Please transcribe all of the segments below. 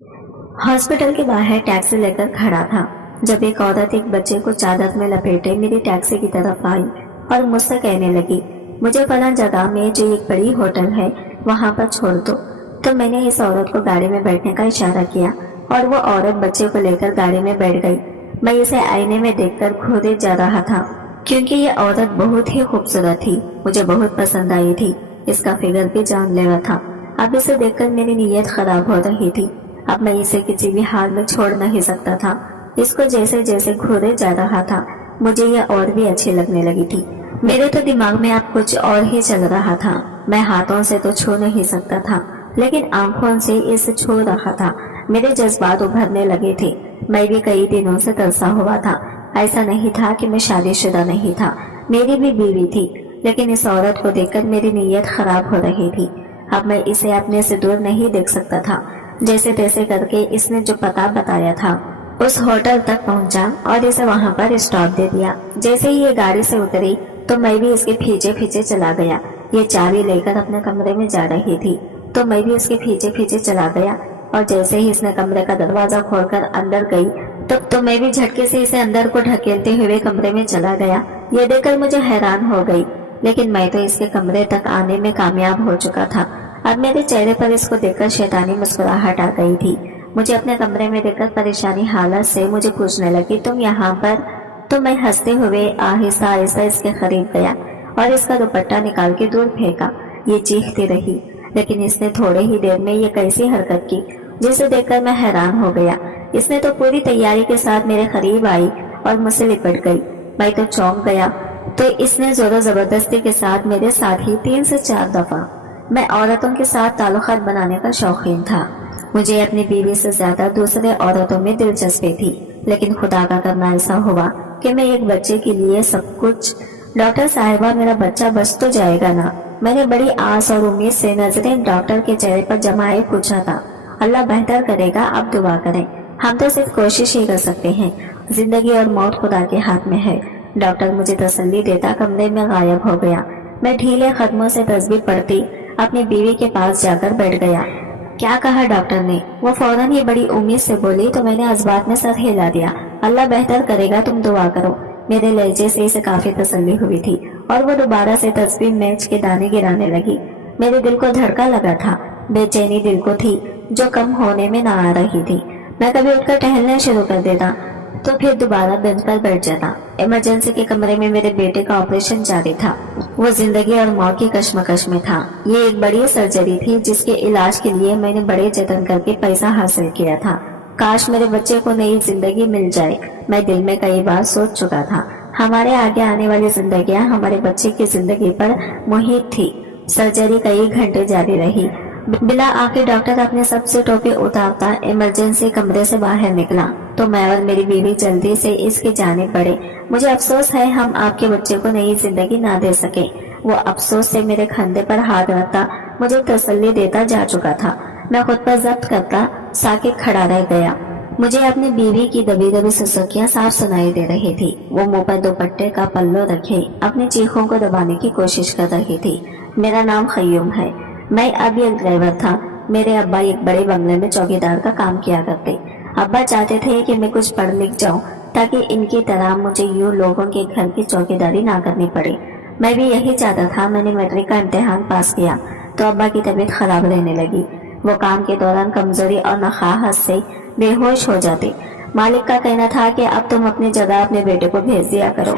Hospital के बाहर taxi लेकर खड़ा था जब एक औरत एक बच्चे को चादर में लपेटे मेरी टैक्सी की तरफ आई और मुझसे कहने लगी, मुझे फलां जगह में जो एक बड़ी होटल है वहां पर छोड़ दो। तो मैंने इस औरत को गाड़ी में बैठने का इशारा किया और वो औरत बच्चे को लेकर गाड़ी में बैठ गई। मैं इसे आईने में देखकर घूरे जा रहा था क्योंकि ये औरत बहुत ही खूबसूरत थी, मुझे बहुत पसंद आई थी। इसका फिगर भी जानलेवा था। अब इसे देखकर मेरी नीयत खराब हो रही थी। अब मैं इसे किसी भी हाल में छोड़ नहीं सकता था। इसको जैसे जैसे घूरे जा रहा था मुझे यह और भी अच्छी लगने लगी थी। मेरे तो दिमाग में अब कुछ और ही चल रहा था। मैं हाथों से तो छू नहीं सकता था लेकिन आंखों से इसे छू रहा था। मेरे जज्बात उभरने लगे थे। मैं भी कई दिनों से तरसा हुआ था। ऐसा नहीं था कि मैं शादीशुदा नहीं था, मेरी भी बीवी थी, लेकिन इस औरत को देखकर मेरी नीयत खराब हो रही थी। अब मैं इसे अपने से दूर नहीं देख सकता था। जैसे तैसे करके इसने जो पता बताया था उस होटल तक पहुंचा और इसे वहां पर स्टॉप दे दिया। जैसे ही ये गाड़ी से उतरी तो मैं भी इसके पीछे पीछे चला गया। ये चाबी लेकर अपने कमरे में जा रही थी तो मैं भी इसके पीछे पीछे चला गया और जैसे ही इसने कमरे का दरवाजा खोलकर अंदर गई तो मैं भी झटके से इसे अंदर को ढकेलते हुए कमरे में चला गया। ये देखकर मुझे हैरान हो गई, लेकिन मैं तो इसके कमरे तक आने में कामयाब हो चुका था। अब मेरे चेहरे पर इसको देखकर शैतानी मुस्कुराहट आ गई थी। मुझे अपने कमरे में देखकर परेशानी हालत से मुझे पूछने लगी, तुम यहाँ पर? तो मैं हंसते हुए आहिस्ता आहिस्ता इसके करीब गया और इसका दुपट्टा निकाल के दूर फेंका। ये चीखती रही, लेकिन इसने थोड़े ही देर में ये कैसी हरकत की जिसे देखकर मैं हैरान हो गया। इसने तो पूरी तैयारी के साथ मेरे करीब आई और मुझसे लिपट गई। मैं तो चौंक गया। तो इसने जोरों जबरदस्ती के साथ मेरे साथ ही 3 से 4 दफा। मैं औरतों के साथ ताल्लुकात बनाने का शौकीन था। मुझे अपनी बीवी से ज्यादा दूसरे औरतों में दिलचस्पी थी, लेकिन खुदा का करना ऐसा हुआ कि मैं एक बच्चे के लिए सब कुछ। डॉक्टर साहिबा, मेरा बच्चा बच तो जाएगा ना? मैंने बड़ी आस और उम्मीद से नजरें डॉक्टर के चेहरे पर जमाए पूछा था। अल्लाह बेहतर करेगा, आप दुआ करें। हम तो सिर्फ कोशिश ही कर सकते हैं। जिंदगी और मौत खुदा के हाथ में है। डॉक्टर मुझे तसल्ली देता कमरे में गायब हो गया। मैं ढीले कदमों से तस्बीह पढ़ती अपनी बीवी के पास जाकर बैठ गया। क्या कहा डॉक्टर ने? वो फौरन ही बड़ी उम्मीद से बोली तो मैंने अज़बात में सर हिला दिया। अल्लाह बेहतर करेगा, तुम दुआ करो। मेरे लहजे से इसे काफी तसल्ली हुई थी और वो दोबारा से तस्बीह मैच के दाने गिराने लगी। मेरे दिल को धड़का लगा था। बेचैनी दिल को थी जो कम होने में ना आ रही थी। मैं कभी उठकर टहलना शुरू कर देता तो फिर दोबारा बेंच पर बैठ जाता। इमरजेंसी के कमरे में मेरे बेटे का ऑपरेशन जारी था। वो जिंदगी और मौत की कश्मकश में था। ये एक बड़ी सर्जरी थी जिसके इलाज के लिए मैंने बड़े जतन करके पैसा हासिल किया था। काश मेरे बच्चे को नई जिंदगी मिल जाए, मैं दिल में कई बार सोच चुका था। हमारे आगे आने वाली जिंदगियां हमारे बच्चे की जिंदगी पर मुहित थी। सर्जरी कई घंटे जारी रही। बिला आके डॉक्टर अपने सबसे टोपी उतारता इमरजेंसी कमरे से बाहर निकला तो मैं और मेरी बीवी जल्दी से इसके जाने पड़े। मुझे अफसोस है हम आपके बच्चे को नई जिंदगी ना दे सके। वो अफसोस से मेरे कंधे पर हाथ रखता मुझे तसल्ली देता जा चुका था। मैं खुद पर जब्त करता साकित खड़ा रह गया। मुझे अपनी बीवी की दबी दबी सुसुकियां साफ सुनाई दे रही थी। वो मुंह पर दुपट्टे का पल्लो रखे अपनी चीखों को दबाने की कोशिश कर रही थी। मेरा नाम खयूम है। मैं अब एक ड्राइवर था। मेरे अब्बा एक बड़े बंगले में चौकीदार का काम किया करते। अब्बा चाहते थे कि मैं कुछ पढ़ लिख जाऊं ताकि इनकी तरह मुझे यूं लोगों के घर की चौकीदारी ना करनी पड़े। मैं भी यही चाहता था। मैंने मैट्रिक का इम्तिहान पास किया तो अब्बा की तबीयत खराब रहने लगी। वो काम के दौरान कमजोरी और नखाहत से बेहोश हो जाते। मालिक का कहना था कि अब तुम अपनी जगह अपने बेटे को भेज दिया करो।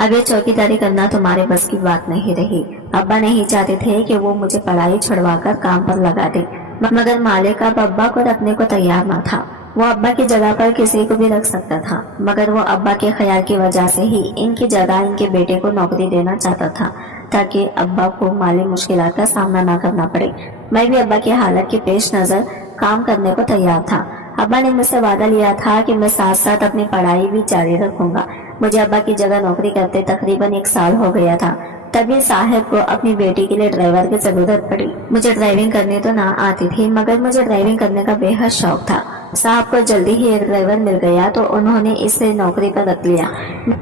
अब ये चौकीदारी करना तुम्हारे बस की बात नहीं रही। अब्बा नहीं चाहते थे कि वो मुझे पढ़ाई छुड़वाकर काम पर लगा दे, मगर मालिक अब अब्बा को रखने को तैयार न था। वो अब्बा की जगह पर किसी को भी रख सकता था, मगर वो अब्बा के ख्याल की वजह से ही इनकी जगह इनके बेटे को नौकरी देना चाहता था ताकि अब्बा को माली मुश्किलात का सामना न करना पड़े। मैं भी अब्बा की हालत के पेश नजर काम करने को तैयार था। अब्बा ने मुझसे वादा लिया था कि मैं साथ साथ अपनी पढ़ाई भी जारी रखूंगा। मुझे अब्बा की जगह नौकरी करते तकरीबन 1 साल हो गया था। तभी साहब को अपनी बेटी के लिए ड्राइवर की जरूरत पड़ी। मुझे ड्राइविंग करनी तो ना आती थी, मगर मुझे ड्राइविंग करने का बेहद शौक था। साहब को जल्दी ही एक ड्राइवर मिल गया तो उन्होंने इसे नौकरी पर रख लिया।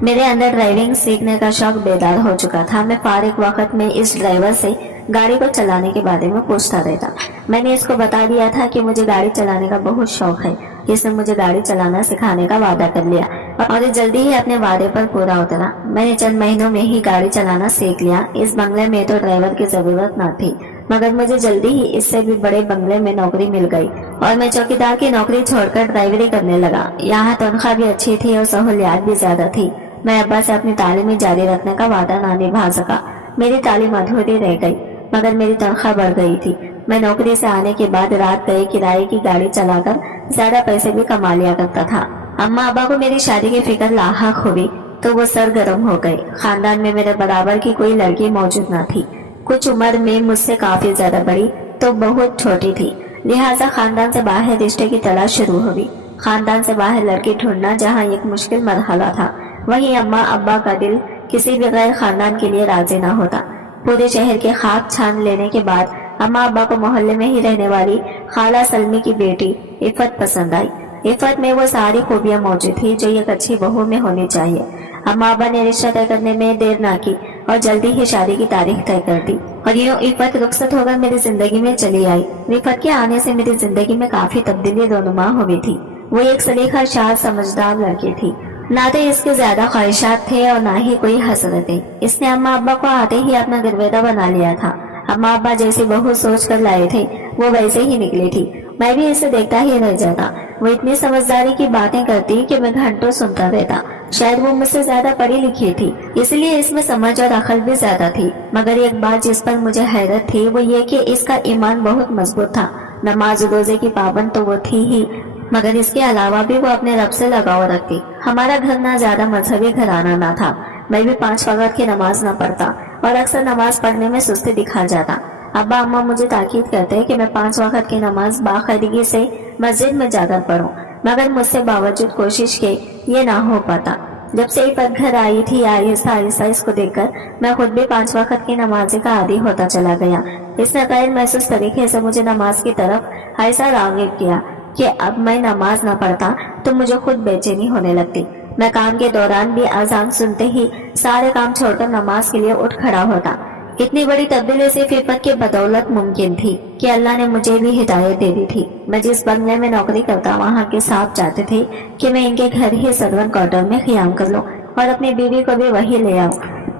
मेरे अंदर ड्राइविंग सीखने का शौक बेदार हो चुका था। मैं फारिग वक्त में इस ड्राइवर से गाड़ी को चलाने के बारे में पूछता रहता। میں نے اس کو بتا دیا تھا کہ مجھے گاڑی چلانے کا بہت شوق ہے۔ اس نے مجھے گاڑی چلانا سکھانے کا وعدہ کر لیا اور جلدی ہی اپنے وعدے پر پورا اترا۔ میں نے چند مہینوں میں ہی گاڑی چلانا سیکھ لیا۔ اس بنگلے میں تو ڈرائیور کی ضرورت نہ تھی، مگر مجھے جلدی ہی اس سے بھی بڑے بنگلے میں نوکری مل گئی اور میں چوکیدار کی نوکری چھوڑ کر ڈرائیوری کرنے لگا۔ یہاں تنخواہ بھی اچھی تھی اور سہولیات بھی زیادہ تھی۔ میں ابا سے اپنی تعلیم جاری رکھنے کا وعدہ نہ نبھا سکا۔ میری تعلیم ادھوری رہ گئی، مگر میری تنخواہ بڑھ گئی تھی۔ میں نوکری سے آنے کے بعد رات گئے کرائے کی گاڑی چلا کر زیادہ پیسے بھی کما لیا کرتا تھا۔ اما ابا کو میری شادی کی فکر لاحق ہوئی تو وہ سرگرم ہو گئے۔ خاندان میں میرے برابر کی کوئی لڑکی موجود نہ تھی۔ کچھ عمر میں مجھ سے کافی زیادہ بڑی تو بہت چھوٹی تھی، لہٰذا خاندان سے باہر رشتے کی تلاش شروع ہوئی۔ خاندان سے باہر لڑکی ڈھونڈنا جہاں ایک مشکل مرحلہ تھا، وہیں اما ابا کا دل کسی بھی غیر خاندان کے لیے راضی نہ ہوتا۔ پورے شہر کے خاک چھان لینے کے بعد اما ابا کو محلے میں ہی رہنے والی خالہ سلمی کی بیٹی عفت پسند آئی۔ عفت میں وہ ساری خوبیاں موجود تھی جو ایک اچھی بہو میں ہونی چاہیے۔ اما ابا نے رشتہ طے کرنے میں دیر نہ کی اور جلدی ہی شادی کی تاریخ طے کر دی اور یوں عفت رخصت ہو کر میری زندگی میں چلی آئی۔ عفت کے آنے سے میری زندگی میں کافی تبدیلی رونما ہوئی تھی۔ وہ ایک سلیقہ شاذ سمجھدار لڑکی تھی۔ نہ تو اس کے زیادہ خواہشات تھے اور نہ ہی کوئی حسرتیں۔ اس نے اما ابا کو آتے ہی اپنا گرویدہ بنا لیا تھا۔ اما ابا جیسی بہو سوچ کر لائے تھے وہ ویسے ہی نکلی تھی۔ میں بھی اسے دیکھتا ہی رہ جاتا۔ وہ اتنی سمجھداری کی باتیں کرتی کہ میں گھنٹوں سنتا رہتا۔ شاید وہ مجھ سے زیادہ پڑھی لکھی تھی، اس لیے اس میں سمجھ اور عقل بھی زیادہ تھی۔ مگر ایک بات جس پر مجھے حیرت تھی وہ یہ کہ اس کا ایمان بہت مضبوط تھا۔ نماز روزے کی پابند تو وہ تھی ہی، مگر اس کے علاوہ بھی وہ اپنے رب سے لگاؤ رکھتی۔ ہمارا گھر نہ زیادہ مذہبی گھرانہ نہ تھا۔ میں بھی 5 وقت کی نماز نہ پڑھتا اور اکثر نماز پڑھنے میں سستی دکھا جاتا۔ ابا اما مجھے تاکید کرتے کہ میں 5 وقت کی نماز باقاعدگی سے مسجد میں جا کر پڑھوں، مگر مجھ سے باوجود کوشش کے یہ نہ ہو پاتا۔ جب سے عفت گھر آئی تھی آہستہ آہستہ اس کو دیکھ کر میں خود بھی 5 وقت کی نماز کا عادی ہوتا چلا گیا۔ اس نے غیر محسوس طریقے سے مجھے نماز کی طرف ایسا راغب کیا کہ اب میں نماز نہ پڑھتا تو مجھے خود بے چینی ہونے لگتی۔ میں کام کے دوران بھی اذان سنتے ہی سارے کام چھوڑ کر نماز کے لیے اٹھ کھڑا ہوتا۔ اتنی بڑی تبدیلی صرف عفت کی بدولت ممکن تھی کہ اللہ نے مجھے بھی ہدایت دے دی تھی۔ میں جس بنگلے میں نوکری کرتا وہاں کے صاحب چاہتے تھے کہ میں ان کے گھر ہی سرونٹ کوارٹر میں قیام کر لوں اور اپنی بیوی کو بھی وہی لے آؤں۔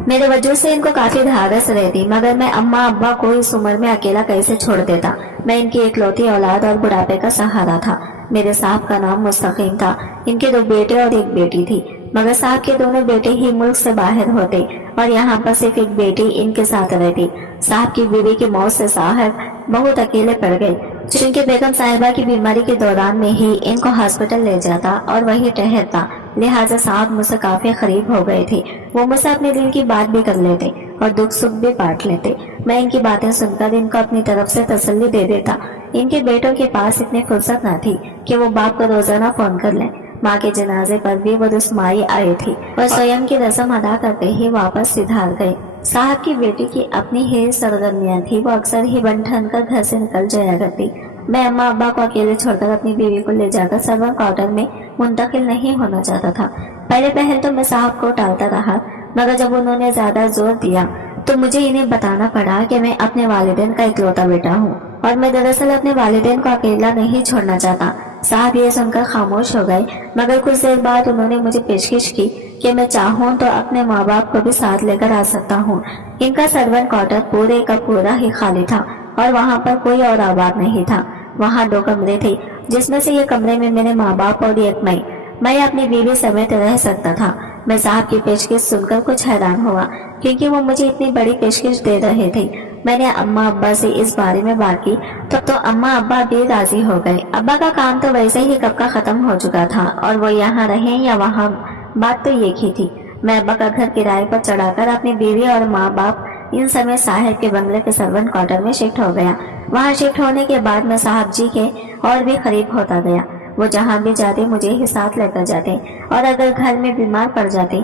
میرے وجود سے ان کو کافی دھاگس رہتی، مگر میں اما ابا کو اس عمر میں اکیلا کیسے چھوڑ دیتا۔ میں ان کی اکلوتی اولاد اور بڑھاپے کا سہارا تھا۔ میرے صاحب کا نام مستقیم تھا۔ ان کے 2 بیٹے اور 1 بیٹی تھی، مگر صاحب کے دونوں بیٹے ہی ملک سے باہر ہوتے اور یہاں پر صرف 1 بیٹی ان کے ساتھ رہتی۔ صاحب کی بیوی کی موت سے صاحب بہت اکیلے پڑ گئے، چونکہ بیگم صاحبہ کی بیماری کے دوران میں ہی ان کو ہاسپٹل لے جاتا اور وہی ٹہرتا، لہٰذا صاحب مجھ سے کافی قریب ہو گئے تھے۔ وہ مجھ سے اپنے دل کی بات بھی کر لیتے اور دکھ سکھ بھی بانٹ لیتے۔ میں ان کی باتیں سن کر ان کو اپنی طرف سے تسلی دے دیتا۔ ان کے بیٹوں کے پاس اتنی فرصت نہ تھی کہ وہ باپ کو روزانہ فون کر لیں۔ ماں کے جنازے پر بھی وہ رسمائی آئے تھی اور سویم کی رسم ادا کرتے ہی واپس سدھار گئے۔ صاحب کی بیٹی کی اپنی ہی سرگرمیاں تھی، وہ اکثر ہی بن ٹھن کر گھر سے نکل جایا کرتی۔ میں اما ابا کو اکیلے چھوڑ کر اپنی بیوی کو لے جا کر سرونٹ کوارٹر میں منتقل نہیں ہونا چاہتا تھا۔ پہلے پہل تو میں صاحب کو ٹالتا رہا، مگر جب انہوں نے زیادہ زور دیا تو مجھے انہیں بتانا پڑا کہ میں اپنے والدین کا اکلوتا بیٹا ہوں اور میں دراصل اپنے والدین کو اکیلا نہیں چھوڑنا چاہتا۔ صاحب یہ سن کر خاموش ہو گئے، مگر کچھ دیر بعد انہوں نے مجھے پیشکش کی کہ میں چاہوں تو اپنے ماں باپ کو بھی ساتھ لے کر آ سکتا ہوں۔ ان کا سرونٹ کوارٹر پورے کا پورا ہی خالی تھا اور وہاں پر کوئی اور آباد نہیں تھا۔ وہاں 2 کمرے تھے، جس میں سے یہ کمرے میں میرے ماں باپ اور 1 میں اپنی بیوی سمیت رہ سکتا تھا۔ میں صاحب کی پیشکش سن کر کچھ حیران ہوا، کیونکہ وہ مجھے اتنی بڑی پیشکش دے رہے تھے۔ میں نے اما ابا سے اس بارے میں بات کی تو اما ابا بھی راضی ہو گئے۔ ابا کا کام تو ویسے ہی کب کا ختم ہو چکا تھا اور وہ یہاں رہیں یا وہاں، بات تو ایک ہی تھی۔ میں ابا کا گھر کرائے پر چڑھا کر اپنی بیوی اور ماں باپ ان سمیت صاحب کے بنگلے کے سرونٹ کوارٹر میں شفٹ ہو گیا۔ وہاں شفٹ ہونے کے بعد میں صاحب جی کے اور بھی قریب ہوتا گیا۔ وہ جہاں بھی جاتے مجھے ہی ساتھ لے کر جاتے اور اگر گھر میں بیمار پڑ جاتے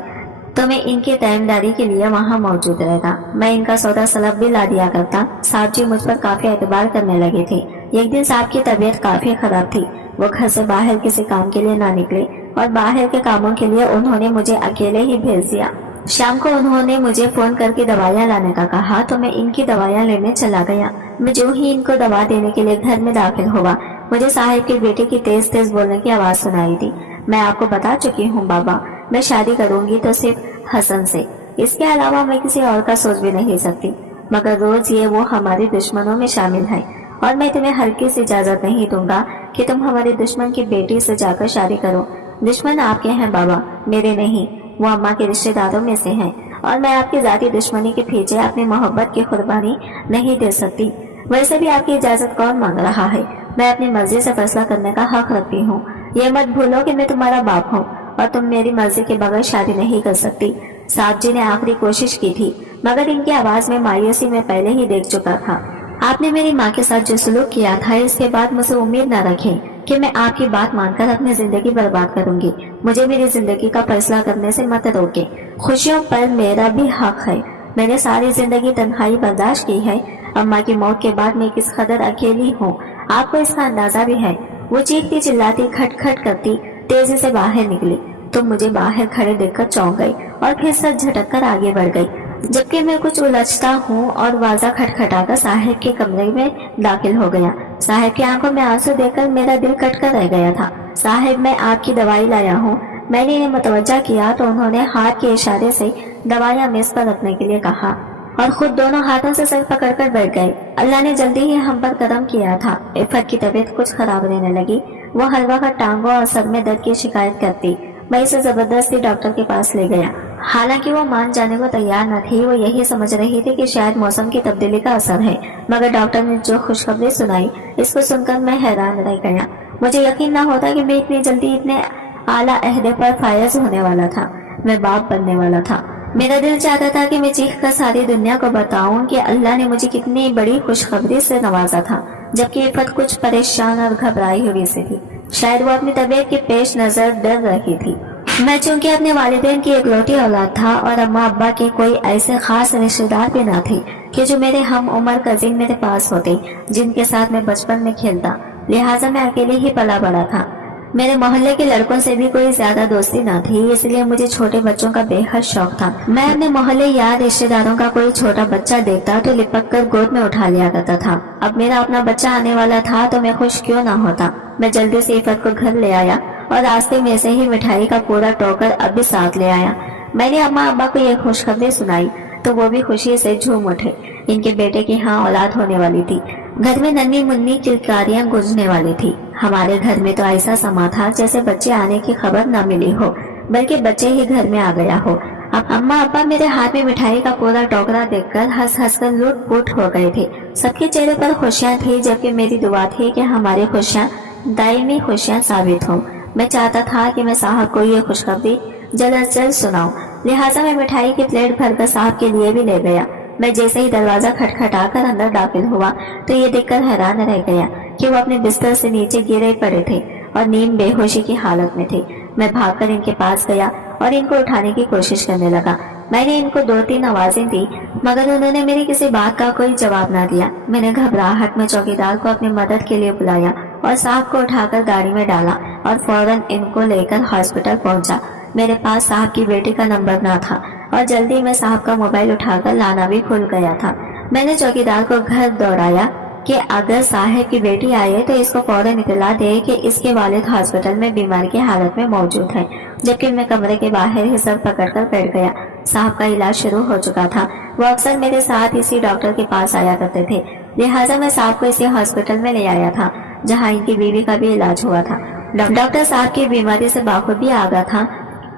تو میں ان کی تیمداری کے لیے وہاں موجود رہتا۔ میں ان کا سودا سلب بھی لا دیا کرتا۔ صاحب جی مجھ پر کافی اعتبار کرنے لگے تھے۔ ایک دن صاحب کی طبیعت کافی خراب تھی، وہ گھر سے باہر کسی کام کے لیے نہ نکلے اور باہر کے کاموں کے لیے انہوں نے مجھے اکیلے ہی بھیج دیا۔ शाम को उन्होंने मुझे फोन करके दवाइयाँ लाने का कहा तो मैं इनकी दवाइयाँ लेने चला गया। मैं जो ही इनको दवा देने के लिए घर में दाखिल हुआ, मुझे साहिब के बेटे की तेज तेज बोलने की आवाज सुनाई दी। मैं आपको बता चुकी हूँ बाबा, मैं शादी करूंगी तो सिर्फ हसन से, इसके अलावा मैं किसी और का सोच भी नहीं सकती। मगर रोज ये वो हमारे दुश्मनों में शामिल है और मैं तुम्हें हरगिज़ इजाजत नहीं दूंगा कि तुम हमारे दुश्मन की बेटी से जाकर शादी करो। दुश्मन आपके हैं बाबा, मेरे नहीं, वो अम्मा के रिश्तेदारों में से हैं और मैं आपकी जाती दुश्मनी के पीछे अपनी मोहब्बत की कुर्बानी नहीं दे सकती। वैसे भी आपकी इजाजत कौन मांग रहा है? मैं अपनी मर्जी से फैसला करने का हक रखती हूँ। ये मत भूलो कि मैं तुम्हारा बाप हूँ और तुम मेरी मर्जी के बगैर शादी नहीं कर सकती। साहब जी ने आखिरी कोशिश की थी, मगर इनकी आवाज में मायूसी में पहले ही देख चुका था। आपने मेरी माँ के साथ जो सलूक किया था, इसके बाद मुझे उम्मीद न रखें कि मैं आपकी बात मानकर अपनी जिंदगी बर्बाद करूंगी। मुझे मेरी जिंदगी का फैसला करने से मत रोके। खुशियों पर मेरा भी हक है। मैंने सारी जिंदगी तन्हाई बर्दाश्त की है। अम्मा की मौत के बाद मैं किस कदर अकेली हूँ, आपको इसका अंदाजा भी है। वो चीखती चिल्लाती खटखट करती तेजी से बाहर निकली तो मुझे बाहर खड़े देखकर चौंक गई और फिर सर झटक कर आगे बढ़ गई, जबकि मैं कुछ उलझता हूँ और वाजा खटखटाकर साहिब के कमरे में दाखिल हो गया। साहिब की आंखों में आंसू देखकर मेरा दिल कटकर रह गया था। साहिब, मैं आपकी दवाई लाया हूँ। मैंने इन्हें मुतवज्जा किया तो उन्होंने हाथ के इशारे से दवाइयाँ मेज पर रखने के लिए कहा और खुद दोनों हाथों से सर पकड़कर बैठ गए। अल्लाह ने जल्दी ही हम पर करम किया था। इफ़त की तबीयत कुछ खराब रहने लगी। वो हर वक्त टांगों और सर में दर्द की शिकायत करती। मैं इसे जबरदस्ती डॉक्टर के पास ले गया। हालांकि वो मान जाने को तैयार न थी। वो यही समझ रही थी कि शायद मौसम की तब्दीली का असर है। मगर डॉक्टर ने जो खुशखबरी सुनाई, इसको सुनकर मैं हैरान रह गया। मुझे यकीन न होता कि मैं इतनी जल्दी इतने आला अहदे पर फायज होने वाला था। मैं बाप बनने वाला था। मेरा दिल चाहता था कि मैं चीख कर सारी दुनिया को बताऊं कि अल्लाह ने मुझे कितनी बड़ी खुशखबरी से नवाजा था। जबकि इफ़त कुछ परेशान और घबराई हुई सी थी। शायद वो अपनी तबीयत के पेश नजर डर रही थी। मैं चूंकि अपने वालिदैन की इकलौती औलाद था और अम्मा अब्बा के कोई ऐसे खास रिश्तेदार भी न थे कि जो मेरे हम उम्र कजिन मेरे पास होते, जिनके साथ मैं बचपन में खेलता, लिहाजा मैं अकेले ही पला बड़ा था। मेरे मोहल्ले के लड़कों से भी कोई ज्यादा दोस्ती न थी, इसलिए मुझे छोटे बच्चों का बेहद शौक था। मैं अपने मोहल्ले या रिश्तेदारों का कोई छोटा बच्चा देखता तो लिपक कर गोद में उठा लिया करता था। अब मेरा अपना बच्चा आने वाला था तो मैं खुश क्यों ना होता। मैं जल्दी से इफ़त को घर ले आया और रास्ते में से ही मिठाई का पूरा टोकर अभी साथ ले आया। मैंने अम्मा अब्बा को यह खुशखबरी सुनाई तो वो भी खुशी से झूम उठे। इनके बेटे की हाँ औलाद होने वाली थी। घर में नन्ही मुन्नी किलकारियां गूंजने वाली थी। हमारे घर में तो ऐसा समा था जैसे बच्चे आने की खबर न मिली हो, बल्कि बच्चे ही घर में आ गया हो। अब अम्मा अब्बा मेरे हाथ में मिठाई का पूरा टोकरा देखकर हंस हंस कर लूट-पुट हो गए थे। सबके चेहरे पर खुशियां थी, जबकि मेरी दुआ थी कि हमारी खुशियां दायमी खुशियां साबित हों। मैं चाहता था कि मैं साहब को ये खुशखबरी जल्द अज जल्द सुनाऊं, लिहाजा मैं मिठाई की प्लेट भरकर साहब के लिए भी ले गया। मैं जैसे ही दरवाजा खटखटाकर अंदर दाखिल हुआ तो ये देखकर हैरान रह गया कि वो अपने बिस्तर से नीचे गिरे पड़े थे और नीम बेहोशी की हालत में थे। मैं भागकर इनके पास गया और इनको उठाने की कोशिश करने लगा। मैंने इनको 2-3 आवाजें दी, मगर उन्होंने मेरी किसी बात का कोई जवाब ना दिया। मैंने घबराहट में चौकीदार को अपनी मदद के लिए बुलाया और साहब को उठाकर गाड़ी में डाला और फौरन इनको लेकर हॉस्पिटल पहुंचा। मेरे पास साहब की बेटी का नंबर ना था और जल्दी में साहब का मोबाइल उठाकर लाना भी भूल गया था। मैंने चौकीदार को घर दौड़ाया कि अगर साहब की बेटी आए तो इसको फौरन इतला दे कि इसके वालिद हॉस्पिटल में बीमार की हालत में मौजूद है। जबकि मैं कमरे के बाहर ही सर पकड़कर बैठ गया। साहब का इलाज शुरू हो चुका था। वो अक्सर मेरे साथ इसी डॉक्टर के पास आया करते थे, लिहाजा मैं साहब को इसी हॉस्पिटल में ले आया था जहाँ इनकी बीवी का भी इलाज हुआ था। डॉक्टर साहब की बीमारी से बाखुदी आ गया था,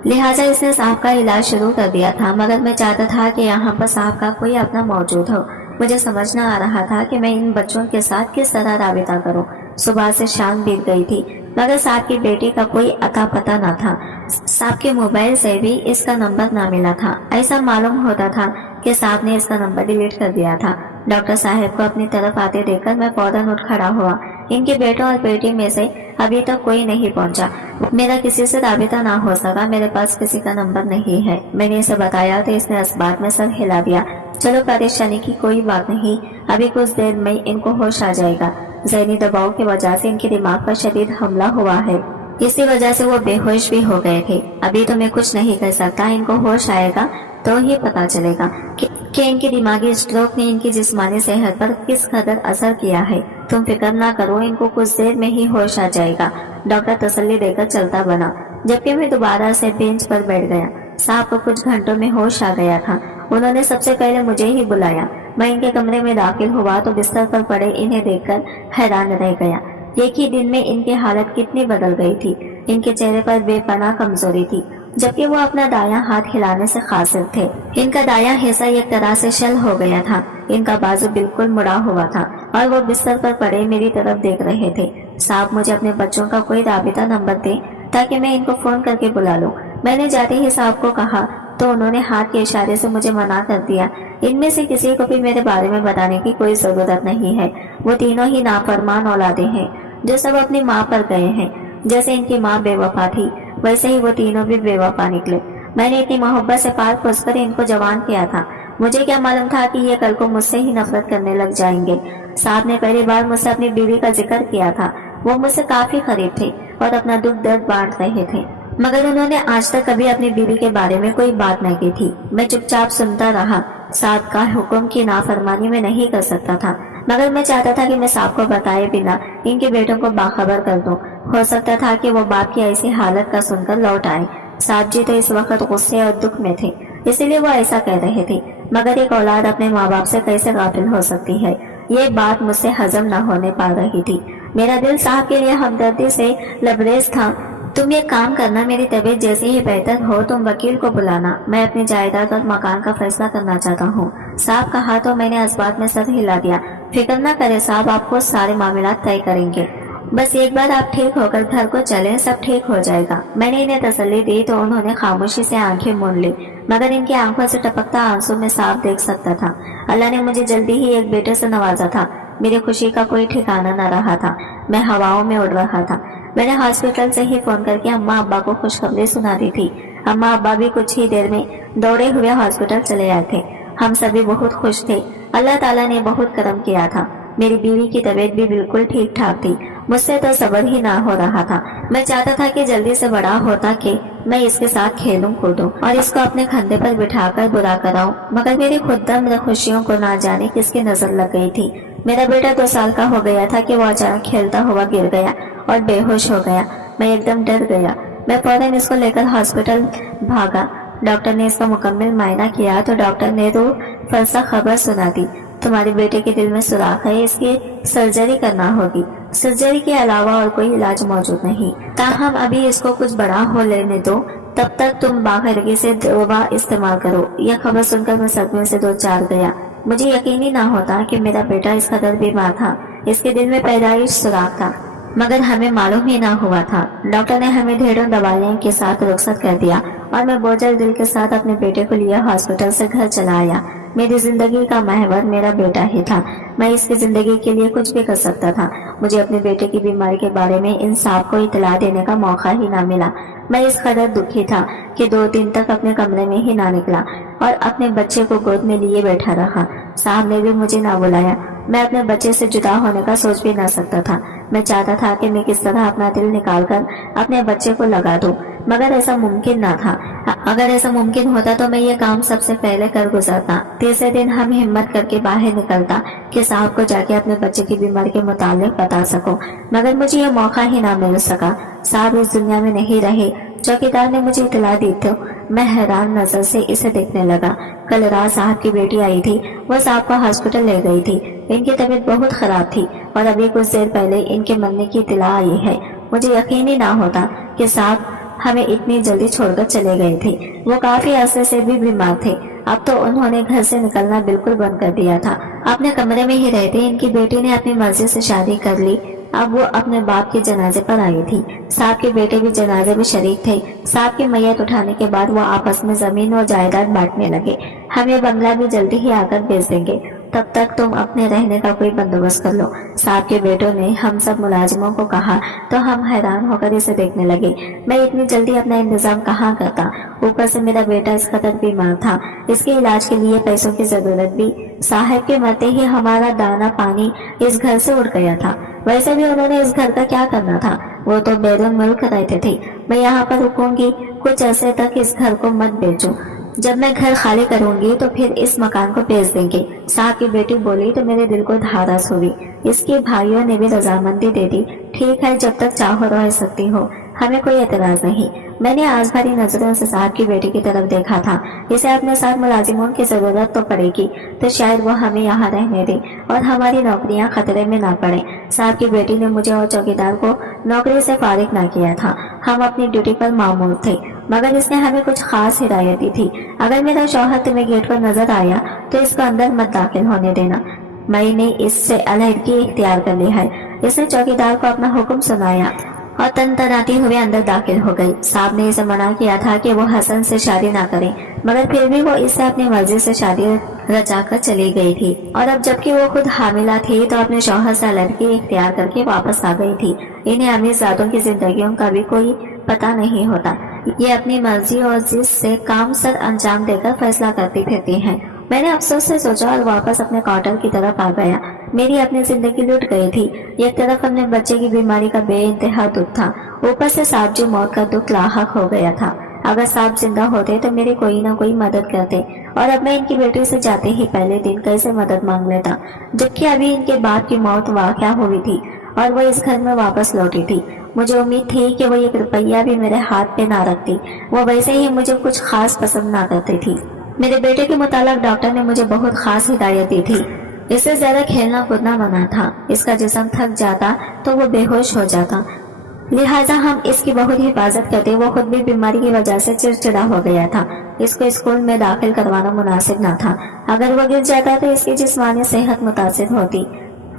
लिहाजा इसने साहब का इलाज शुरू कर दिया था। मगर मैं चाहता था कि यहाँ पर साहब का कोई अपना मौजूद हो। मुझे समझ न आ रहा था कि मैं इन बच्चों के साथ किस तरह राबिता करूं। सुबह से शाम बीत गई थी, मगर साहब की बेटी का कोई अता पता न था। साहब के मोबाइल से भी इसका नंबर ना मिला था। ऐसा मालूम होता था कि साहब ने इसका नंबर डिलीट कर दिया था। डॉक्टर साहब को अपनी तरफ आते देखकर मैं फौरन उठ खड़ा हुआ। इनके बेटों और बेटी में से अभी तक कोई नहीं पहुंचा। मेरा किसी से राबिता ना हो सका। मेरे पास किसी का नंबर नहीं है। मैंने इसे बताया तो इसने इस बात में सर हिला दिया। चलो, परेशानी की कोई बात नहीं, अभी कुछ देर में इनको होश आ जाएगा। ज़हनी दबाव की वजह से इनके दिमाग पर शदीद हमला हुआ है, इसी वजह से वो बेहोश भी हो गए थे। अभी तो मैं कुछ नहीं कर सकता। इनको होश आएगा तो ही पता चलेगा कि इनकी दिमागी स्ट्रोक ने इनकी जिस्मानी सेहत पर किस कदर असर किया है। तुम फिक्र ना करो, इनको कुछ देर में ही होश आ जाएगा। डॉक्टर तसल्ली देकर चलता बना, जबकि मैं दोबारा से बेंच पर बैठ गया। साहब को कुछ घंटों में होश आ गया था। उन्होंने सबसे पहले मुझे ही बुलाया। मैं इनके कमरे में दाखिल हुआ तो बिस्तर पर पड़े इन्हें देखकर हैरान रह गया। एक ही दिन में इनकी हालत कितनी बदल गई थी। इनके चेहरे पर बेपनाह कमजोरी थी, जबकि वो अपना दायां हाथ हिलाने से कासिर थे। इनका दायां हिस्सा एक तरह से शल हो गया था। इनका बाजू बिल्कुल मुड़ा हुआ था और वो बिस्तर पर पड़े मेरी तरफ देख रहे थे। साहब, मुझे अपने बच्चों का कोई राबिता नंबर दे ताकि मैं इनको फोन करके बुला लूं। मैंने जाते ही साहब को कहा तो उन्होंने हाथ के इशारे से मुझे मना कर दिया। इनमें से किसी को भी मेरे बारे में बताने की कोई जरूरत नहीं है। वो तीनों ही नाफरमान औलादे हैं जो सब अपनी माँ पर गए हैं। जैसे इनकी माँ बेवफा थी, वैसे ही वो तीनों भी बेवफा निकले। मैंने इतनी मोहब्बत से पाल पोस कर इनको जवान किया था। मुझे क्या मालूम था कि ये कल को मुझसे ही नफरत करने लग जाएंगे। साहब ने पहली बार मुझसे अपनी बीवी का जिक्र किया था। वो मुझसे काफी करीब थे और अपना दुख दर्द बांट रहे थे, मगर उन्होंने आज तक कभी अपनी बीवी के बारे में कोई बात नहीं की थी। मैं चुपचाप सुनता रहा। साहब का हुक्म की नाफरमानी में नहीं कर सकता था, मगर मैं चाहता था कि मैं साहब को बताए बिना इनके बेटों को बाखबर कर दूं। हो सकता था कि वो बाप की ऐसी हालत का सुनकर लौट आए। साहब जी तो इस वक्त गुस्से और दुख में थे, इसलिए वो ऐसा कह रहे थे। मगर एक औलाद अपने माँ बाप से कैसे गाफिल हो सकती है, ये बात मुझसे हजम न होने पा रही थी। मेरा दिल साहब के लिए हमदर्दी से लबरेज था। तुम ये काम करना, मेरी तबीयत जैसे ही बेहतर हो तुम वकील को बुलाना। मैं अपनी जायदाद और मकान का फैसला करना चाहता हूँ। साहब कहा तो मैंने इस बात में सर हिला दिया। फिक्र न करे साहब, आपको सारे मामला तय करेंगे। बस एक बार आप ठीक होकर घर को चलें, सब ठीक हो जाएगा। मैंने इन्हें तसल्ली दी तो उन्होंने खामोशी से आंखें मूंद ली, मगर इनकी आंखों से टपकता आंसू में साफ देख सकता था। अल्लाह ने मुझे जल्दी ही एक बेटे से नवाजा था। मेरी खुशी का कोई ठिकाना न रहा था। मैं हवाओं में उड़ रहा था। मैंने हॉस्पिटल से ही फोन करके अम्मा अब्बा को खुशखबरी सुना दी थी। अम्मा अब्बा भी कुछ ही देर में दौड़े हुए हॉस्पिटल चले आए थे। हम सभी बहुत खुश थे। अल्लाह ताला ने बहुत करम किया था। मेरी बीवी की तबीयत भी बिल्कुल ठीक ठाक थी। मुझसे तो सब्र ही ना हो रहा था। मैं चाहता था कि जल्दी से बड़ा होता कि मैं इसके साथ खेलूं कूदूं और इसको अपने कंधे पर बिठाकर बुरा कराऊं, मगर मेरी खुददम खुशियों को ना जाने किसकी नजर लग गई थी। मेरा बेटा 2 साल का हो गया था कि वो अचानक खेलता हुआ गिर गया और बेहोश हो गया। मैं एकदम डर गया। मैं फौरन इसको लेकर हॉस्पिटल भागा। डॉक्टर ने इसका मुकम्मल मायना किया तो डॉक्टर ने तो फलसा खबर सुना दी, तुम्हारे बेटे के दिल में सुराख है, इसकी सर्जरी करना होगी। सर्जरी के अलावा और कोई इलाज मौजूद नहीं। ताहम अभी इसको कुछ बड़ा हो लेने दो, तब तक तुम बाखरगी से दवा इस्तेमाल करो। यह खबर सुनकर मैं सदमे से 2-4 गया। मुझे यकीन ही ना होता कि मेरा बेटा इस कदर बीमार था। इसके दिल में पैदाइश सुराख था, मगर हमें मालूम ही ना हुआ था। डॉक्टर ने हमें ढेरों दवाइयों के साथ रुखसत कर दिया और मैं बोझल दिल के साथ अपने बेटे को लिए हॉस्पिटल से घर चला आया। मेरी जिंदगी का महवर मेरा बेटा ही था। मैं इसकी जिंदगी के लिए कुछ भी कर सकता था। मुझे अपने बेटे की बीमारी के बारे में इंसाफ को इतला देने का मौका ही ना मिला। मैं इस कदर दुखी था कि 2 दिन तक अपने कमरे में ही ना निकला और अपने बच्चे को गोद में लिए बैठा रहा। साहब ने भी मुझे ना बुलाया। मैं अपने बच्चे से जुदा होने का सोच भी ना सकता था। मैं चाहता था कि मैं किस तरह अपना दिल निकालकर अपने बच्चे को लगा दूं, मगर ऐसा मुमकिन ना था। अगर ऐसा मुमकिन होता तो मैं ये काम सबसे पहले कर गुजरता। तीसरे दिन हम हिम्मत करके बाहर निकलता कि साहब को जाके अपने बच्चे की बीमारी के मुतालिक बता सको, मगर मुझे ये मौका ही ना मिल सका। साहब इस दुनिया में नहीं रहे। चौकीदार ने मुझे इतला दी तो मैं हैरान नजर से इसे देखने लगा। कल रात साहब की बेटी आई थी। वो साहब को हॉस्पिटल ले गई थी। इनकी तबीयत बहुत खराब थी और अभी कुछ देर पहले इनके मरने की इतला आई है। मुझे यकीन ही ना होता कि साहब हमें इतनी जल्दी छोड़कर चले गए थे। वो काफी अरसे से भी बीमार थे। अब तो उन्होंने घर से निकलना बिल्कुल बंद कर दिया था। अपने कमरे में ही रहते। इनकी बेटी ने अपनी मर्जी से शादी कर ली। अब वो अपने बाप के जनाजे पर आई थी। साहब के बेटे भी जनाजे में शरीक थे। साहब की मैयत उठाने के बाद वो आपस में जमीन और जायदाद बांटने लगे। हम ये बंगला भी जल्दी ही आकर बेच देंगे, तब तक तुम अपने रहने का कोई बंदोबस्त कर लो। साहब के बेटों ने हम सब मुलाजिमों को कहा तो हम हैरान होकर इसे देखने लगे। मैं इतनी जल्दी अपना इंतजाम कहाँ करता। ऊपर से मेरा बेटा इस कदर बीमार था। इसके इलाज के लिए पैसों की जरूरत भी। साहब के मरते ही हमारा दाना पानी इस घर से उड़ गया था। वैसे भी उन्होंने इस घर का क्या करना था, वो तो बैरून मुल्क रहते थे। मैं यहाँ पर रुकूंगी, कुछ अर्से तक इस घर को मत बेचो। जब मैं घर खाली करूंगी तो फिर इस मकान को बेच देंगे। साहब की बेटी बोली तो मेरे दिल को धारस हुई। इसके भाइयों ने भी रजामंदी दे दी। ठीक है, जब तक चाहो रह सकती हो, हमें कोई एतराज नहीं। मैंने आज भरी नजरों से साहब की बेटी की तरफ देखा था। इसे अपने साथ मुलाजिमों की जरूरत तो पड़ेगी, तो शायद वो हमें यहाँ रहने दे और हमारी नौकरियाँ खतरे में ना पड़े। साहब की बेटी ने मुझे और चौकीदार को नौकरी से फारिग ना किया था। हम अपनी ड्यूटी पर मामूल थे, मगर इसने हमें कुछ खास हिदायत दी थी। अगर मेरा शौहर तुम्हें गेट पर नजर आया तो इसको अंदर मत दाखिल होने देना। मैंने इससे अलहदगी इख्तियार कर ली है। इसने चौकीदार को अपना हुक्म सुनाया और तनतनाती हुए अंदर दाखिल हो गई। साहब ने इसे मना किया था कि वो हसन से शादी ना करे, मगर फिर भी वो इससे अपनी मर्जी से शादी रचाकर चली गई थी। और अब जबकि वो खुद हामिला थी तो अपने शौहर से अलहदगी इख्तियार करके वापस आ गई थी। इन्हें अमीरजादों की जिंदगियों का भी कोई पता नहीं होता। ये अपनी मर्जी और जिद से काम सर अंजाम देकर फैसला करती फिरती हैं। मैंने अफसोस से सोचा और वापस अपने क्वार्टर की तरफ आ गया। मेरी अपनी जिंदगी लुट गई थी। एक तरफ अपने बच्चे की बीमारी का बेइंतहा दुख था, ऊपर से साहब जी मौत का दुख लाहक हो गया था। अगर साहब जिंदा होते तो मेरी कोई ना कोई मदद करते, और अब मैं इनकी बेटी से जाते ही पहले दिन कैसे मदद मांग लेता, जबकि अभी इनके बाप की मौत वाक़या हुई थी और वो इस घर में वापस लौटी थी। मुझे उम्मीद थी कि वो एक रुपया भी मेरे हाथ पे ना रखती। वो वैसे ही मुझे कुछ खास पसंद ना करती थी। मेरे बेटे के मुतालिक डॉक्टर ने मुझे बहुत खास हिदायत दी थी। इससे ज्यादा खेलना कूदना मना था। इसका जिस्म थक जाता तो वो बेहोश हो जाता, लिहाजा हम इसकी बहुत हिफाजत करते। वो खुद भी बीमारी की वजह से चिड़चिड़ा हो गया था। इसको स्कूल में दाखिल करवाना मुनासिब ना था। अगर वो गिर जाता तो इसकी जिस्मानी सेहत मुतासिर होती,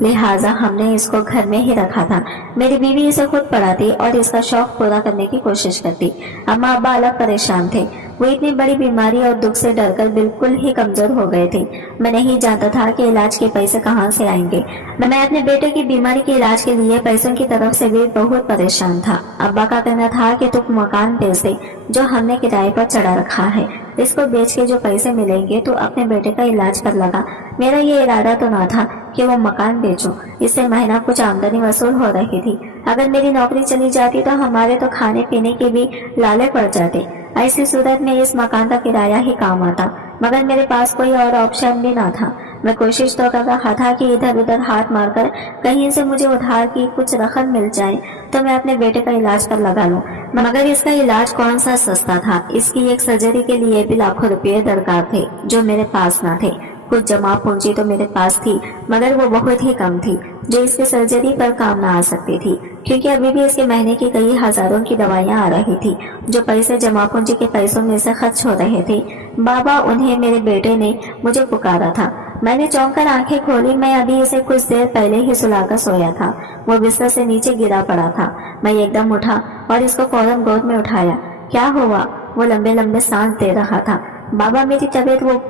लिहाजा हमने इसको घर में ही रखा था। मेरी बीवी इसे खुद पढ़ाती और इसका शौक पूरा करने की कोशिश करती। अम्मा अब्बा अलग परेशान थे। वो इतनी बड़ी बीमारी और दुख से डरकर बिल्कुल ही कमजोर हो गए थे। मैं नहीं जानता था कि इलाज के पैसे कहाँ से आएंगे। मैं अपने बेटे की बीमारी के इलाज के लिए पैसों की तरफ से भी बहुत परेशान था। अब्बा का कहना था कि तुम मकान बेच दे जो हमने किराए पर चढ़ा रखा है। इसको बेच के जो पैसे मिलेंगे तो अपने बेटे का इलाज पर लगा। मेरा ये इरादा तो ना था कि वो मकान बेचूं, इससे महीना कुछ आमदनी वसूल हो रही थी। अगर मेरी नौकरी चली जाती तो हमारे तो खाने पीने के भी लाले पड़ जाते। ऐसी सूरत में इस मकान का किराया ही काम आता, मगर मेरे पास कोई और ऑप्शन भी ना था। मैं कोशिश तो कर रहा था कि इधर उधर हाथ मारकर कहीं से मुझे उधार की कुछ रकम मिल जाए तो मैं अपने बेटे का इलाज पर लगा लूं, मगर इसका इलाज कौन सा सस्ता था। इसकी एक सर्जरी के लिए भी लाखों रुपये दरकार थे जो मेरे पास ना थे। कुछ जमा पूंजी तो मेरे पास थी, मगर वो बहुत ही कम थी जो इसकी सर्जरी पर काम ना आ सकती थी, क्योंकि अभी भी इसके महीने की कई हजारों की दवाइयां आ रही थी जो पैसे जमा पूंजी के पैसों में से खर्च हो रहे थे। बाबा, उन्हें मेरे बेटे ने मुझे पुकारा था। मैंने चौंक कर आंखें खोली। मैं अभी इसे कुछ देर पहले ही सुलाकर सोया था। वो बिस्तर से नीचे गिरा पड़ा था। मैं एकदम उठा और इसको फौरन गोद में उठाया। क्या हुआ? वो लंबे लंबे सांस दे रहा था। बाबा, मेरी तबीयत। वो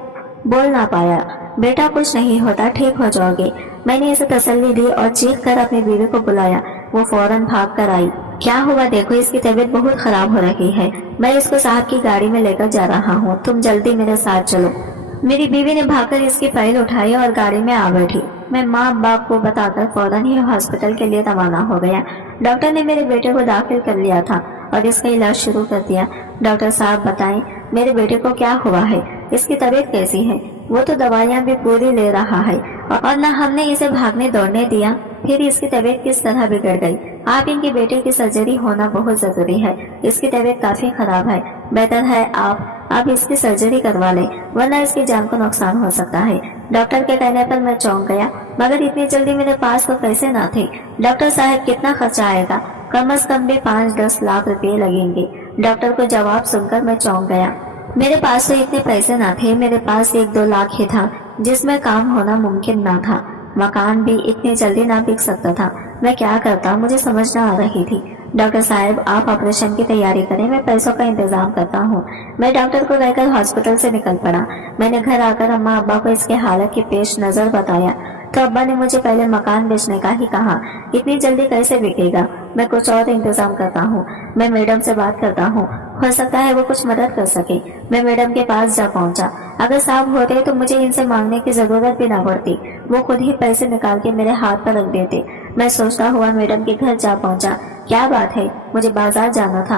बोल ना पाया। बेटा, कुछ नहीं होता, ठीक हो जाओगे। मैंने इसे तसल्ली दी और चीख कर अपनी बीवी को बुलाया। वो फौरन भाग कर आई। क्या हुआ? देखो, इसकी तबीयत बहुत खराब हो रही है। मैं इसको साहब की गाड़ी में लेकर जा रहा हूँ, तुम जल्दी मेरे साथ चलो। मेरी बीवी ने भागकर इसकी फाइल उठाई और गाड़ी में आ बैठी। मैं माँ बाप को बताकर फौरन ही हॉस्पिटल के लिए रवाना हो गया। डॉक्टर ने मेरे बेटे को दाखिल कर लिया था और इसका इलाज शुरू कर दिया। डॉक्टर साहब, बताएं मेरे बेटे को क्या हुआ है? इसकी तबीयत कैसी है? वो तो दवाइयाँ भी पूरी ले रहा है और न हमने इसे भागने दौड़ने दिया, फिर इसकी तबीयत किस तरह बिगड़ गई। आप इनके बेटे की सर्जरी होना बहुत जरूरी है। इसकी तबीयत काफी खराब है। बेहतर है आप इसकी सर्जरी करवा लें, वरना इसकी जान को नुकसान हो सकता है। डॉक्टर के कहने पर मैं चौंक गया, मगर इतनी जल्दी मेरे पास तो पैसे ना थे। डॉक्टर साहब, कितना खर्चा आएगा? कम से कम भी 5-10 लाख रुपए लगेंगे। डॉक्टर को जवाब सुनकर मैं चौंक गया। मेरे पास तो इतने पैसे ना थे। मेरे पास 1-2 लाख ही था जिसमें काम होना मुमकिन ना था। मकान भी इतनी जल्दी ना बिक सकता था। मैं क्या करता, मुझे समझ न आ रही थी। डॉक्टर साहब, आप ऑपरेशन की तैयारी करें, मैं पैसों का इंतजाम करता हूँ। मैं डॉक्टर को कहकर हॉस्पिटल से निकल पड़ा। मैंने घर आकर अम्मा अब्बा को इसके हालत की पेश नजर बताया तो अब्बा ने मुझे पहले मकान बेचने का ही कहा। इतनी जल्दी कैसे बिकेगा? मैं कुछ और इंतजाम करता हूँ। मैं मैडम से बात करता हूँ, हो सकता है वो कुछ मदद कर सके। मैं मैडम के पास जा पहुँचा। अगर साहब होते तो मुझे इनसे मांगने की जरूरत भी ना पड़ती। वो खुद ही पैसे निकाल के मेरे हाथ पर रख देते। मैं सोचता हुआ मैडम के घर जा पहुँचा। क्या बात है? मुझे बाजार जाना था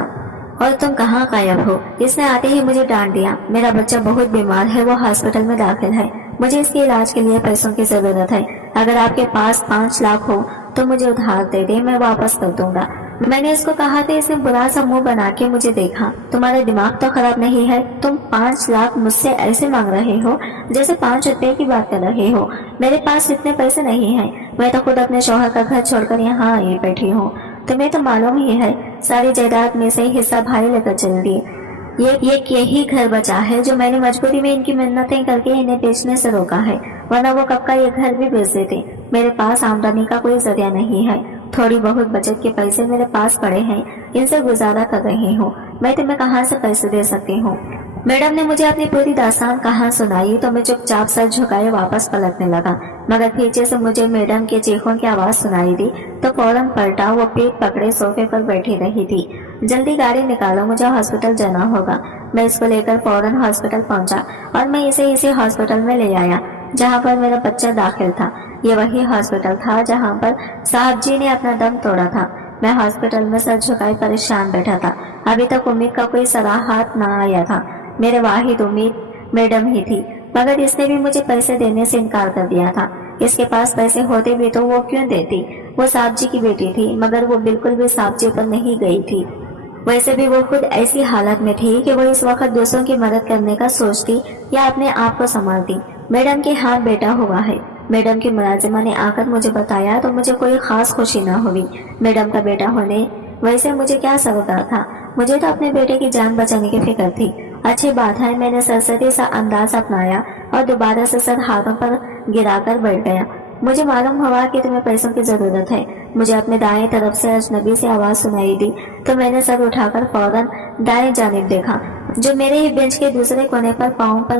और तुम कहाँ गायब हो? इसने आते ही मुझे डांट दिया। मेरा बच्चा बहुत बीमार है, वो हॉस्पिटल में दाखिल है। मुझे इसके इलाज के लिए पैसों की जरूरत है। अगर आपके पास 5 लाख हो तो मुझे उधार दे दे, मैं वापस कर दूंगा। मैंने इसको कहा तो इसने बुरा सा मुंह बना के मुझे देखा। तुम्हारा दिमाग तो खराब नहीं है? तुम 5 लाख मुझसे ऐसे मांग रहे हो जैसे 5 रुपए की बात कर रहे हो। मेरे पास इतने पैसे नहीं हैं। मैं तो खुद अपने शौहर का घर छोड़कर यहाँ आई बैठी हूँ। तुम्हें तो मालूम ही है, सारी जायदाद में से हिस्सा भाई लेकर चल दिए। ये यही घर बचा है जो मैंने मजबूरी में इनकी मिन्नतें करके इन्हें बेचने से रोका है, वरना वो कब का ये घर भी बेच देते। मेरे पास आमदनी का कोई जरिया नहीं है। थोड़ी बहुत बचत के पैसे मेरे पास पड़े हैं, इनसे गुजारा कर रही हूँ। मैं तुम्हें कहाँ से पैसे दे सकती हूँ? मैडम ने मुझे अपनी पूरी दास्तान कहानी सुनाई तो मैं चुपचाप सर झुकाए वापस पलटने लगा, मगर पीछे से मुझे मैडम के चीखों की आवाज सुनाई दी तो फौरन पलटा। वो पेट पकड़े सोफे पर बैठी रही थी। जल्दी गाड़ी निकालो, मुझे हॉस्पिटल जाना होगा। मैं इसको लेकर फौरन हॉस्पिटल पहुंचा और मैं इसे इसी हॉस्पिटल में ले आया जहाँ पर मेरा बच्चा दाखिल था। ये वही हॉस्पिटल था जहाँ पर साहब जी ने अपना दम तोड़ा था। मैं हॉस्पिटल में सर झुकाए परेशान बैठा था। अभी तक उम्मीद का कोई सराहत न आया था। मेरे वाहिद उम्मीद मैडम ही थी, मगर इसने भी मुझे पैसे देने से इनकार कर दिया था। इसके पास पैसे होते भी तो वो क्यों देती? वो साहब जी की बेटी थी, मगर वो बिल्कुल भी साहब जी पर नहीं गई थी। वैसे भी वो खुद ऐसी हालत में थी कि वो इस वक्त दूसरों की मदद करने का सोचती या अपने आप को संभालती। मैडम के हाथ बेटा हुआ है। मैडम की मुलाजिमा ने आकर मुझे बताया तो मुझे कोई खास खुशी न हुई। मैडम का बेटा होने वैसे मुझे क्या सरोकार था? मुझे तो अपने बेटे की जान बचाने की फिक्र थी। अच्छी बात है, मैंने सरसरी सा अंदाज अपनाया और दोबारा से सर हाथों पर गिराकर बैठ गया। मुझे मालूम हुआ कि तुम्हें पैसों की जरूरत है। मुझे अपने दाएं तरफ से अजनबी से आवाज सुनाई दी तो मैंने सर उठाकर फौरन दाएं जानिब देखा, जो मेरे ही बेंच के दूसरे कोने पर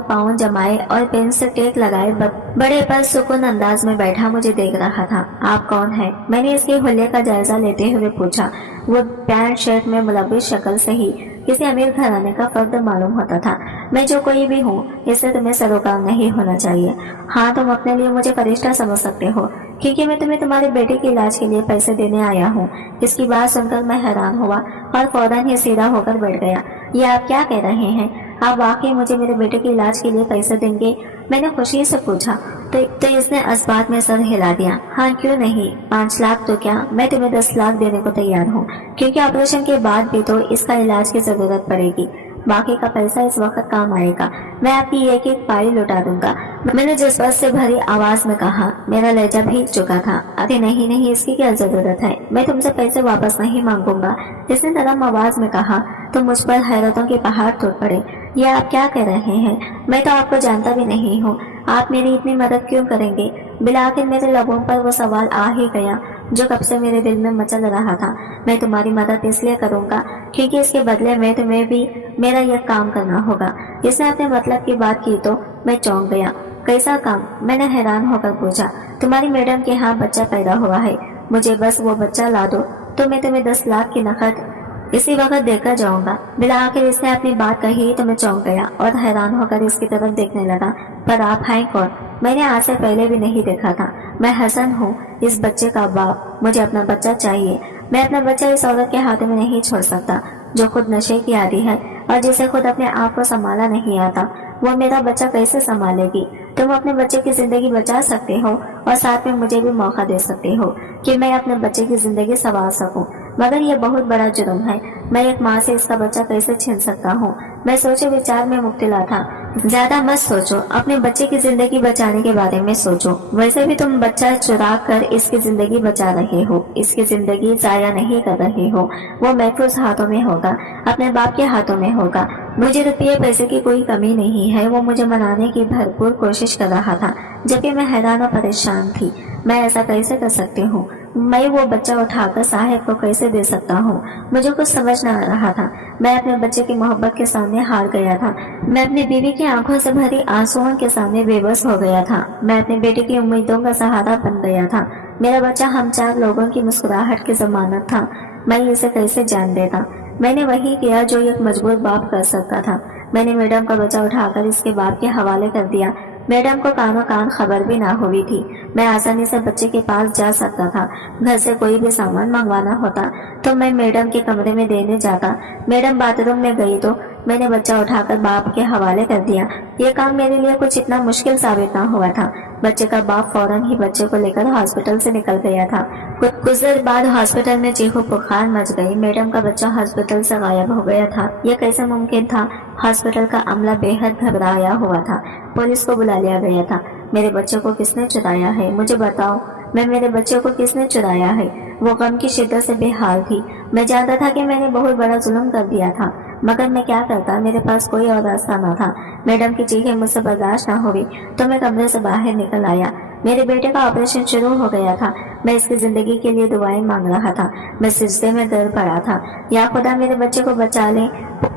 पाँव जमाए और पेन से टेक लगाए बड़े पर सुकून अंदाज में बैठा मुझे देख रहा था। आप कौन है? मैंने इसके हुलिये का जायजा लेते हुए पूछा। वो पैंट शर्ट में मुलव्वस शक्ल से ही किसी अमीर घराने का फर्द मालूम होता था। मैं जो कोई भी हूँ, इससे तुम्हें सरोकार नहीं होना चाहिए। हाँ, तुम अपने लिए मुझे फरिश्ता समझ सकते हो, क्योंकि मैं तुम्हें तुम्हारे बेटे के इलाज के लिए पैसे देने आया हूँ। इसकी बात सुनकर मैं हैरान हुआ और फौरन ही सीधा होकर बैठ गया। ये आप क्या कह रहे हैं? आप वाकई मुझे मेरे बेटे के इलाज के लिए पैसे देंगे? मैंने खुशी से पूछा तो इसने असबात में सर हिला दिया। हाँ, क्यों नहीं? 5 लाख तो क्या, मैं तुम्हें 10 लाख देने को तैयार हूँ, क्योंकि ऑपरेशन के बाद भी तो इसका इलाज की जरूरत पड़ेगी। बाकी का पैसा इस वक्त काम आएगा। मैं आपकी एक एक पाई लौटा दूंगा। मैंने जज्बात से भरी आवाज में कहा। मेरा लहजा भीग चुका था। अरे नहीं, इसकी क्या जरूरत है? मैं तुमसे पैसे वापस नहीं मांगूंगा, इसने नरम आवाज में कहा। तो मुझ पर हैरतों के पहाड़ टूट पड़े। ये आप क्या कह रहे हैं? मैं तो आपको जानता भी नहीं हूँ। आप मेरी इतनी मदद क्यों करेंगे? बिलाखिर मेरे लबों पर वो सवाल आ ही गया जो कब से मेरे दिल में मचल रहा था। मैं तुम्हारी मदद इसलिए करूंगा क्योंकि इसके बदले में तुम्हें भी मेरा यह काम करना होगा। इसने अपने मतलब की बात की तो मैं चौंक गया। कैसा काम? मैंने हैरान होकर पूछा। तुम्हारी मैडम के यहाँ बच्चा पैदा हुआ है, मुझे बस वो बच्चा ला दो तो मैं तुम्हें 10 लाख की नकद इसी वक्त देकर जाऊंगा। बिला आखिर इसने अपनी बात कही तो मैं चौंक गया और हैरान होकर इसकी तरफ देखने लगा। पर आप हैं कौन? मैंने आज से पहले भी नहीं देखा था। मैं हसन हूँ, इस बच्चे का बाप। मुझे अपना बच्चा चाहिए। मैं अपना बच्चा इस औरत के हाथों में नहीं छोड़ सकता जो खुद नशे की आदी है और जिसे खुद अपने आप को संभाला नहीं आता। वो मेरा बच्चा कैसे संभालेगी? तुम अपने बच्चे की जिंदगी बचा सकते हो और साथ में मुझे भी मौका दे सकते हो कि मैं अपने बच्चे की जिंदगी संवार सकूं, मगर यह बहुत बड़ा जुर्म है। मैं एक माँ से इसका बच्चा कैसे छीन सकता हूँ? मैं सोचे विचार में मुब्तला था। ज्यादा मत सोचो, अपने बच्चे की जिंदगी बचाने के बारे में सोचो। वैसे भी तुम बच्चा चुरा कर इसकी जिंदगी बचा रहे हो, इसकी जिंदगी जाया नहीं कर रहे हो। वो महफूज हाथों में होगा, अपने बाप के हाथों में होगा। मुझे रुपये पैसे की कोई कमी नहीं है। वो मुझे मनाने की भरपूर कोशिश कर रहा था, जबकि मैं हैरान और परेशान थी। मैं ऐसा कैसे कर सकती हूँ? मैं वो बच्चा उठाकर साहिब को कैसे दे सकता हूँ? मुझे कुछ समझ न आ रहा था। मैं अपने बच्चे की मोहब्बत के सामने हार गया था। मैं अपनी बीवी की आंखों से भरी आंसुओं के सामने बेबस हो गया था। मैं अपने बेटे की उम्मीदों का सहारा बन गया था। मेरा बच्चा हम 4 लोगों की मुस्कुराहट की जमानत था। मैं इसे कैसे जान देता? मैंने वही किया जो एक मजबूर बाप कर सकता था। मैंने मैडम का बच्चा उठाकर इसके बाप के हवाले कर दिया। मैडम को कानो कान खबर भी ना हुई थी। मैं आसानी से बच्चे के पास जा सकता था। घर से कोई भी सामान मंगवाना होता तो मैं मैडम के कमरे में देने जाता। मैडम बाथरूम में गई तो मैंने बच्चा उठाकर बाप के हवाले कर दिया। ये काम मेरे लिए कुछ इतना मुश्किल साबित ना हुआ था। बच्चे का बाप फौरन ही बच्चे को लेकर हॉस्पिटल से निकल गया था। कुछ देर बाद हॉस्पिटल में चीखो पुकार मच गई। मैडम का बच्चा हॉस्पिटल से गायब हो गया था। यह कैसे मुमकिन था? हॉस्पिटल का अमला बेहद घबराया हुआ था। पुलिस को बुला लिया गया था। मेरे बच्चे को किसने चुराया है? मुझे बताओ, मैं मेरे बच्चे को किसने चुराया है? वो गम की शिद्दत से बेहाल थी। मैं जानता था कि मैंने बहुत बड़ा जुल्म कर दिया था, मगर मैं क्या करता? मेरे पास कोई और रास्ता न था। मैडम की चीखें मुझसे बर्दाश्त न हुई तो मैं कमरे से बाहर निकल आया। मेरे बेटे का ऑपरेशन शुरू हो गया था। मैं इसकी जिंदगी के लिए दुआएं मांग रहा था। मैं सिजदे में गिर पड़ा था, या खुदा मेरे बच्चे को बचा ले।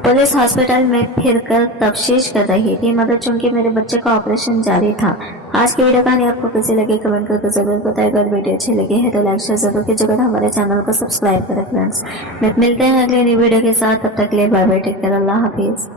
पुलिस हॉस्पिटल में फिरकर तफ्तीश कर रही थी, मगर चूंकि मेरे बच्चे का ऑपरेशन जारी था। आज की वीडियो कहानी आपको कैसी लगी कमेंट करके जरूर बताएं। अगर वीडियो अच्छी लगी है तो लाइक शेयर जरूर कीजिएगा। हमारे चैनल को सब्सक्राइब करें फ्रेंड्स। मिलते हैं अगले नई वीडियो के साथ। तब तक के लिए बाय बाय, टेक केयर, अल्लाह हाफिज।